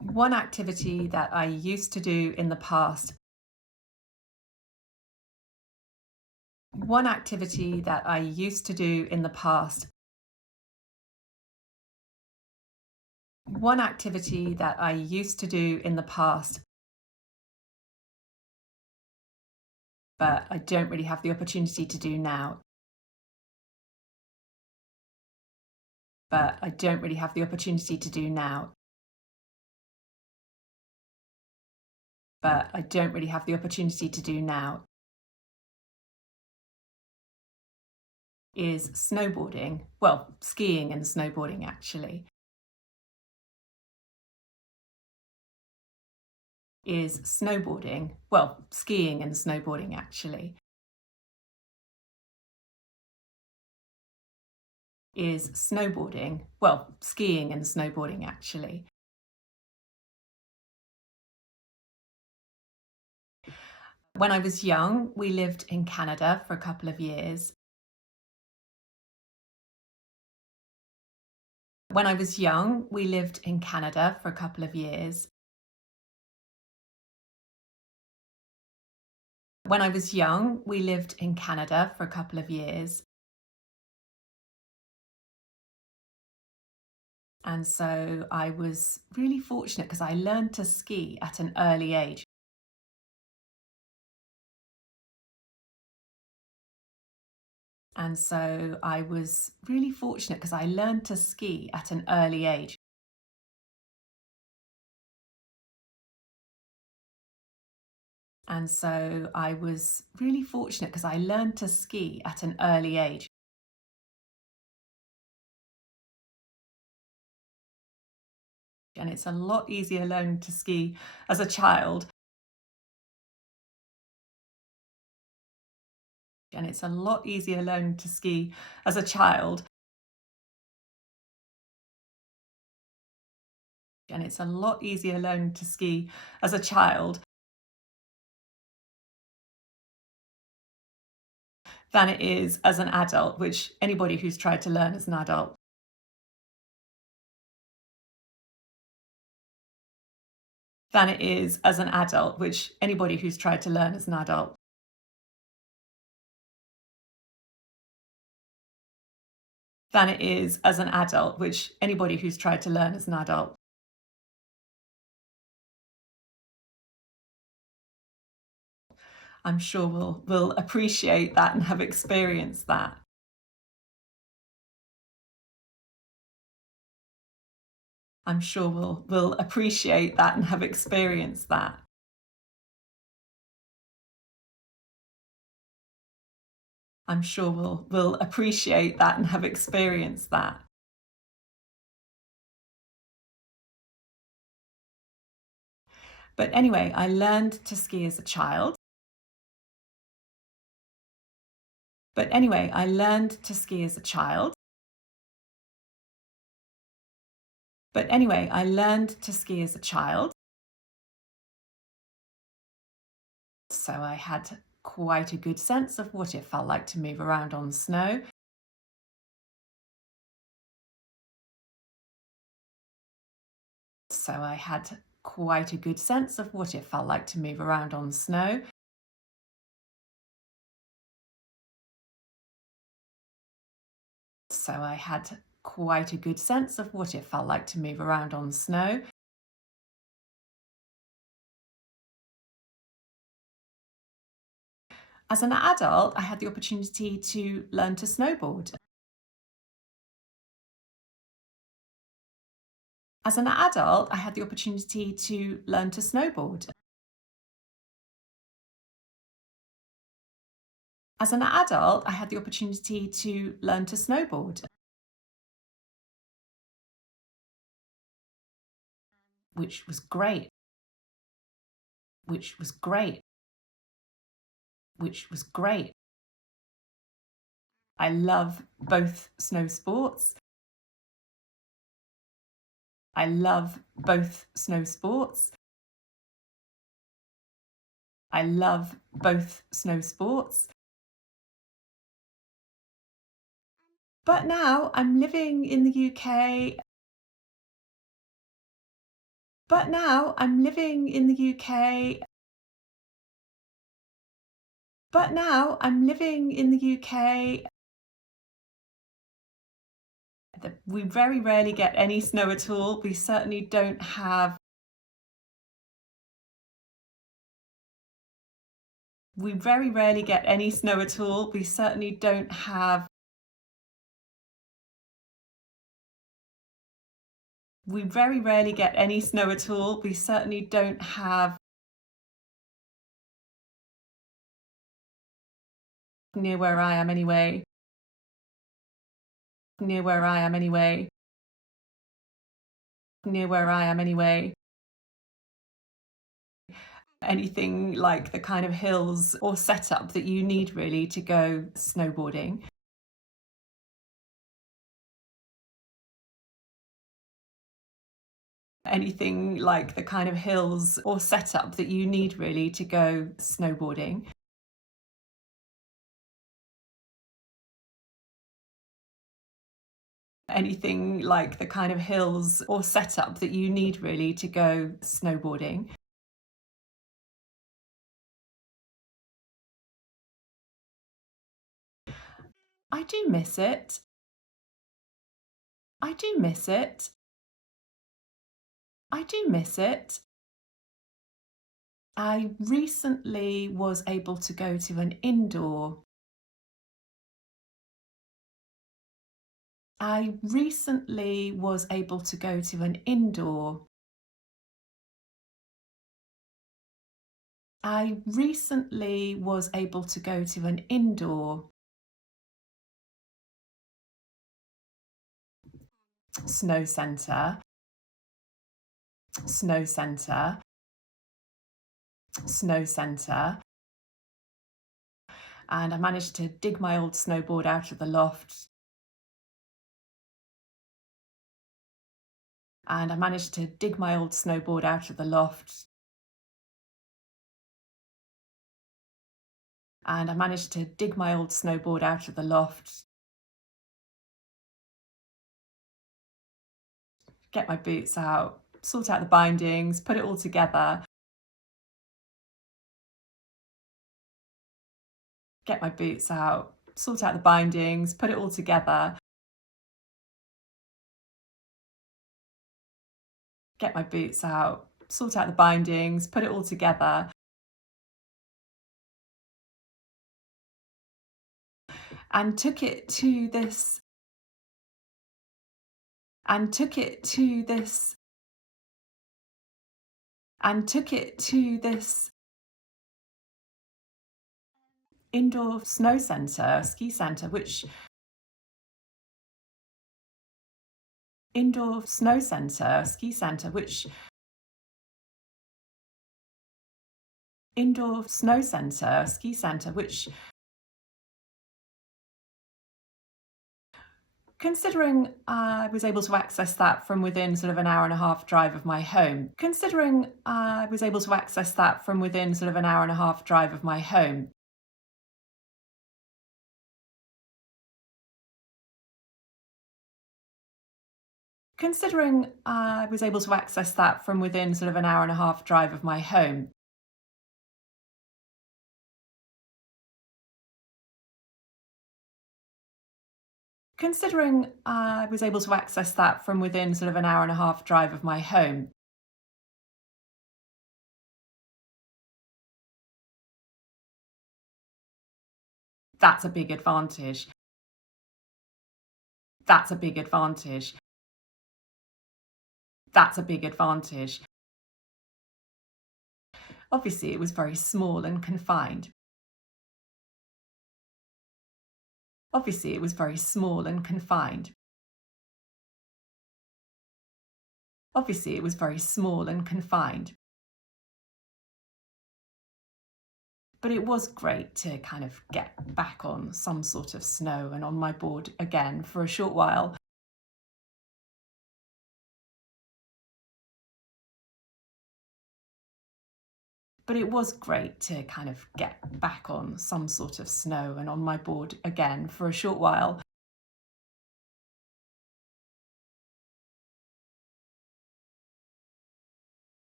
One activity that I used to do in the past. One activity that I used to do in the past. One activity that I used to do in the past, but I don't really have the opportunity to do now. But I don't really have the opportunity to do now. But I don't really have the opportunity to do now. Is snowboarding. Well, skiing and snowboarding actually. Is snowboarding. Well, skiing and snowboarding actually. Is snowboarding. Well, skiing and snowboarding actually. When I was young, we lived in Canada for a couple of years. When I was young, we lived in Canada for a couple of years. When I was young, we lived in Canada for a couple of years. And so I was really fortunate because I learned to ski at an early age. And so I was really fortunate because I learned to ski at an early age. And so I was really fortunate because I learned to ski at an early age. And it's a lot easier learning to ski as a child. And it's a lot easier learning to ski as a child. And it's a lot easier learning to ski as a child than it is as an adult, which anybody who's tried to learn as an adult. Than it is as an adult, which anybody who's tried to learn as an adult. Than it is as an adult, which anybody who's tried to learn as an adult. I'm sure will appreciate that and have experienced that. I'm sure will appreciate that and have experienced that. I'm sure will appreciate that and have experienced that. But anyway, I learned to ski as a child. But anyway, I learned to ski as a child. But anyway, I learned to ski as a child. So I had quite a good sense of what it felt like to move around on snow. So I had quite a good sense of what it felt like to move around on snow. So I had quite a good sense of what it felt like to move around on snow. As an adult, I had the opportunity to learn to snowboard. As an adult, I had the opportunity to learn to snowboard. As an adult, I had the opportunity to learn to snowboard, which was great, which was great, which was great. I love both snow sports. I love both snow sports. I love both snow sports. But now I'm living in the UK. But now I'm living in the UK. But now I'm living in the UK. We very rarely get any snow at all. We certainly don't have. We very rarely get any snow at all. We certainly don't have. We very rarely get any snow at all. We certainly don't have. Near where I am anyway. Near where I am anyway. Near where I am anyway. Anything like the kind of hills or setup that you need really to go snowboarding. Anything like the kind of hills or setup that you need really to go snowboarding. Anything like the kind of hills or setup that you need really to go snowboarding. I do miss it. I do miss it. I do miss it. I recently was able to go to an indoor. I recently was able to go to an indoor. I recently was able to go to an indoor snow centre. Snow centre. Snow centre. And I managed to dig my old snowboard out of the loft. And I managed to dig my old snowboard out of the loft. And I managed to dig my old snowboard out of the loft. Get my boots out, sort out the bindings, put it all together. Get my boots out, sort out the bindings, put it all together. Get my boots out, sort out the bindings, put it all together. And took it to this. And took it to this. And took it to this indoor snow centre, ski centre, which indoor snow centre, ski centre, which indoor snow centre, ski centre, which considering I was able to access that from within sort of an hour and a half drive of my home, considering I was able to access that from within sort of an hour and a half drive of my home, considering I was able to access that from within sort of an hour and a half drive of my home, considering I was able to access that from within sort of an hour and a half drive of my home, that's a big advantage. That's a big advantage. That's a big advantage. Obviously, it was very small and confined. Obviously, it was very small and confined. Obviously, it was very small and confined. But it was great to kind of get back on some sort of snow and on my board again for a short while. But it was great to kind of get back on some sort of snow and on my board again for a short while.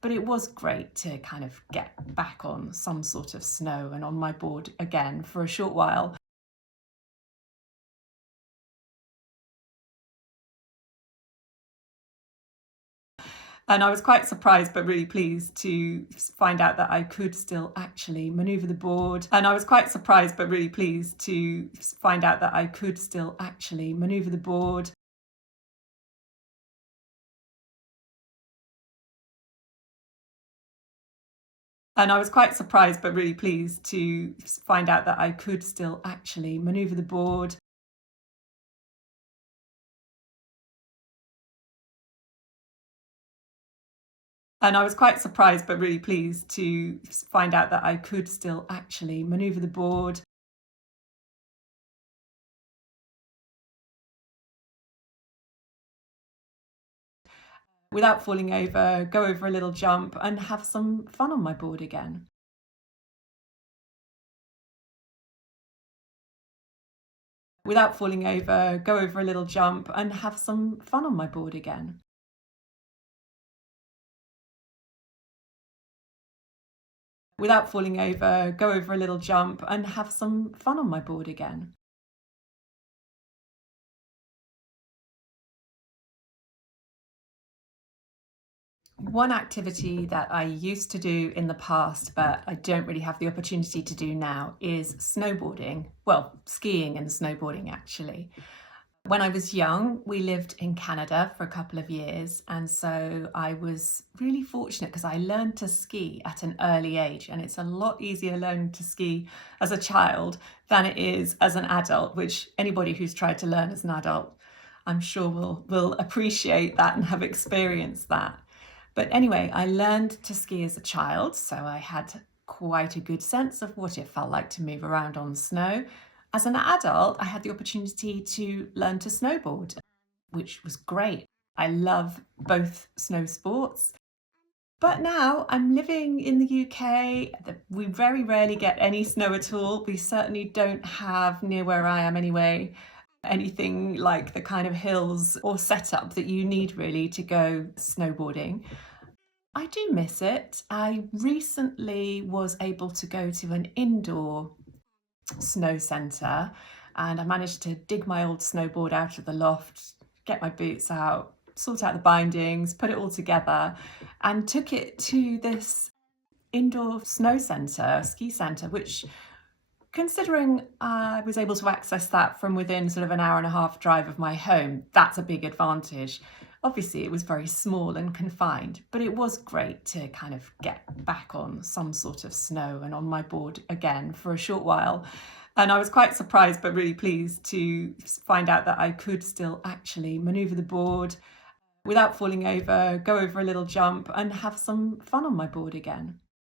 but it was great to kind of get back on some sort of snow and on my board again for a short while. And I was quite surprised but really pleased to find out that I could still actually manoeuvre the board. And I was quite surprised but really pleased to find out that I could still actually manoeuvre the board. And I was quite surprised but really pleased to find out that I could still actually manoeuvre the board. And I was quite surprised but really pleased to find out that I could still actually manoeuvre the board. Without falling over, go over a little jump and have some fun on my board again. Without falling over, go over a little jump and have some fun on my board again. Without falling over, go over a little jump and have some fun on my board again. One activity that I used to do in the past, but I don't really have the opportunity to do now, is snowboarding. Well, skiing and snowboarding, actually. When I was young, we lived in Canada for a couple of years, and so I was really fortunate because I learned to ski at an early age, and it's a lot easier learning to ski as a child than it is as an adult, which anybody who's tried to learn as an adult, I'm sure will appreciate that and have experienced that. But anyway, I learned to ski as a child, so I had quite a good sense of what it felt like to move around on snow. As an adult, I had the opportunity to learn to snowboard, which was great. I love both snow sports. But now I'm living in the UK. We very rarely get any snow at all. We certainly don't have, near where I am anyway, anything like the kind of hills or setup that you need really to go snowboarding. I do miss it. I recently was able to go to an indoor snow centre and I managed to dig my old snowboard out of the loft, get my boots out, sort out the bindings, put it all together, and took it to this indoor snow centre, ski centre, which, considering I was able to access that from within sort of an hour and a half drive of my home, that's a big advantage. Obviously, it was very small and confined, but it was great to kind of get back on some sort of snow and on my board again for a short while. And I was quite surprised but really pleased to find out that I could still actually manoeuvre the board without falling over, go over a little jump and have some fun on my board again.